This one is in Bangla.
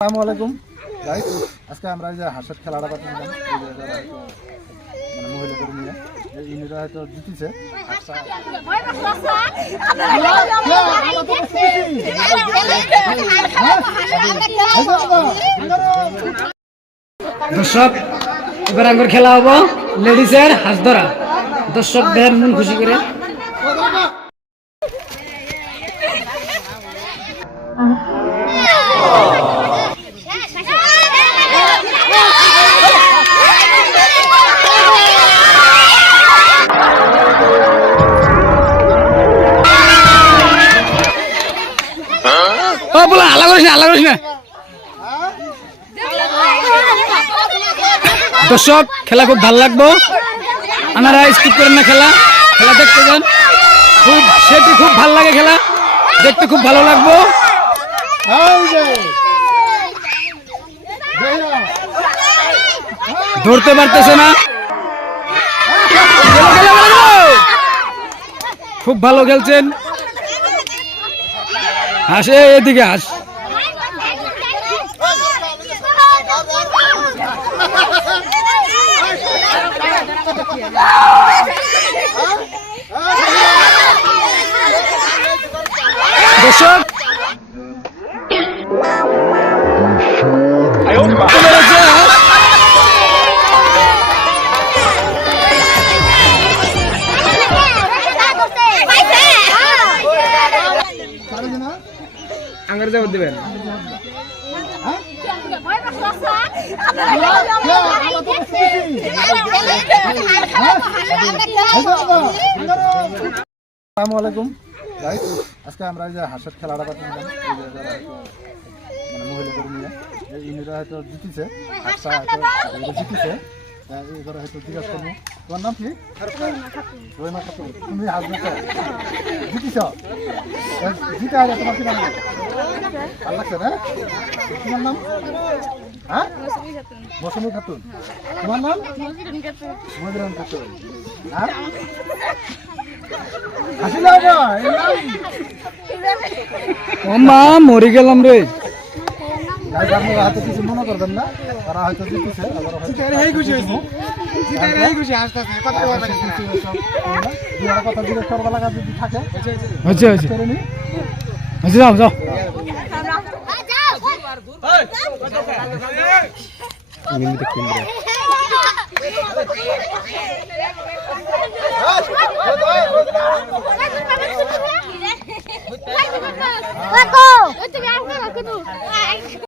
আসসালামু আলাইকুম গাইস, আজকে আমরা এই যে হাঁসের খেলাটা করতেছিলাম মানে মহিলাদের নিয়ে ইনিরা হয়তো জিতেছে। দর্শক এবার আমার খেলা হবো লেডিসের হাঁস ধরা। দর্শকদের মন খুশি করে দর্শক খেলা খুব ভালো লাগবো, আপনারা স্কিপ করেন না। খেলা দেখতে যান, সেটি খুব ভালো লাগে, খেলা দেখতে খুব ভালো লাগবো। ধরতে পারতেছে না, খুব ভালো খেলছেন। হাসে এদিকে হাস, দর্শক আঙ্গার জবাব দেবেন। আসসালামু আলাইকুম গাইস, আজকে আমরা এই যে হাঁসের খেলাটা করতেছিলাম মানে মহিলাদের নিয়ে ইনিরা হয়তো জিতেছে, হাঁসটা হয়তো জিতেছে। এবার হয়তো জিজ্ঞাসা করবো তোমার নাম কি? রহিমা খাতুন। তুমি হাঁস জিতেছ, জিতে আগে তোমার কি নাম? ভালো লাগছে না? তোমার নাম? হ্যাঁ, মৌসুমী খাতুন। তোমার নাম? মহিরান খাতুন। আর ও মা, মরে গেলাম রে। হাতে কিছু মনে করবেন না, তারা হয়তো জিতেছে। কথা জিজ্ঞেস করবার লাগা যদি থাকে যাও যাও। Aku